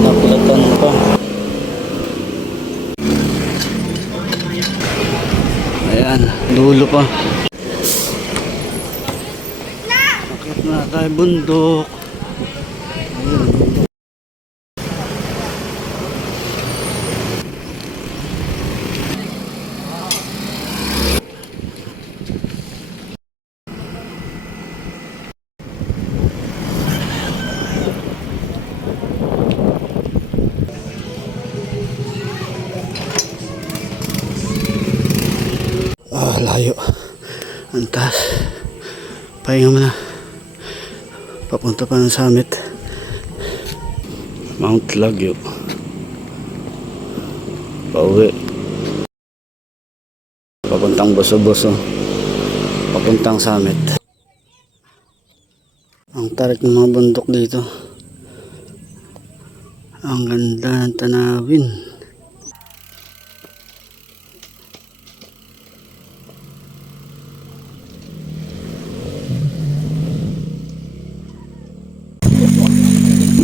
Napilatan pa. Ayan, dulo pa. Akit na tayo bundok. Ayan, bundok. Layo. Ang taas. Pahinga mo na. Papunta pa ng summit. Mount Lagyo. Pauwi. Papuntang Boso-Boso. Papuntang summit. Ang tarik ng mga bundok dito. Ang ganda ng tanawin.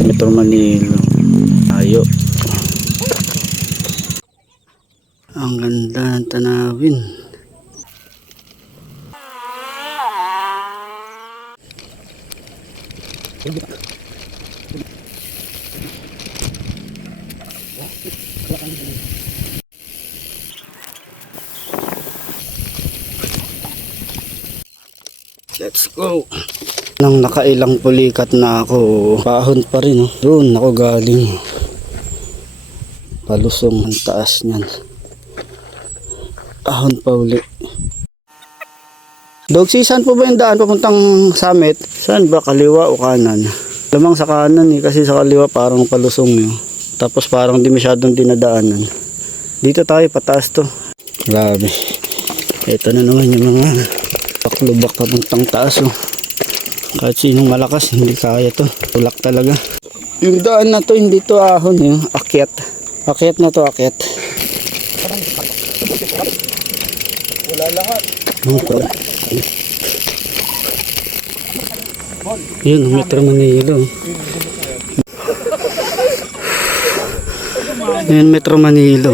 Metro Manila. Tayo. Ang ganda ng tanawin. Let's go. Nang nakailang pulikat na ako, pahon pa rin, oh. Doon ako galing. Palusong ang taas niyan. Ahon pa uli. Dogsi, saan po ba yung daan papuntang summit? Saan ba? Kaliwa o kanan? Lamang sa kanan eh, kasi sa kaliwa parang palusong yun. Tapos parang di masyadong dinadaanan. Dito tayo, pataas to. Grabe. Ito na naman yung mga lubak papuntang taas, oh. Kahit sinong malakas, hindi kaya to. Tulak talaga. Yung daan na to, hindi to ahon, yung akyat. Akyat na to, akyat. Wala lahat. Yun, Metro Manila. Yun, Metro Manila.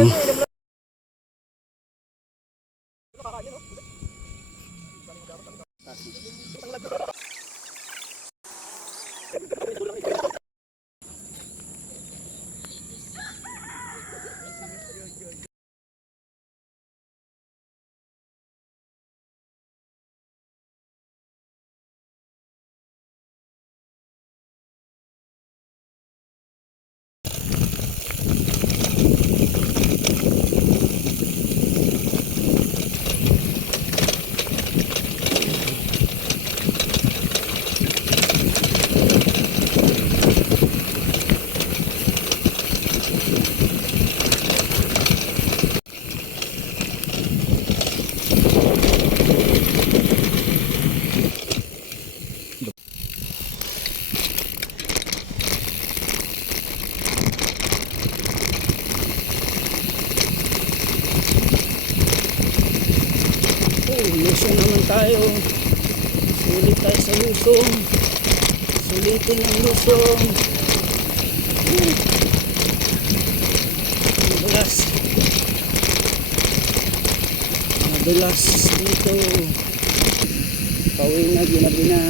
Lusong naman tayo. Sulit tayo sa lusong. Sulitin ang lusong. Madulas. Madulas dito. Pauwi na, ginabi na.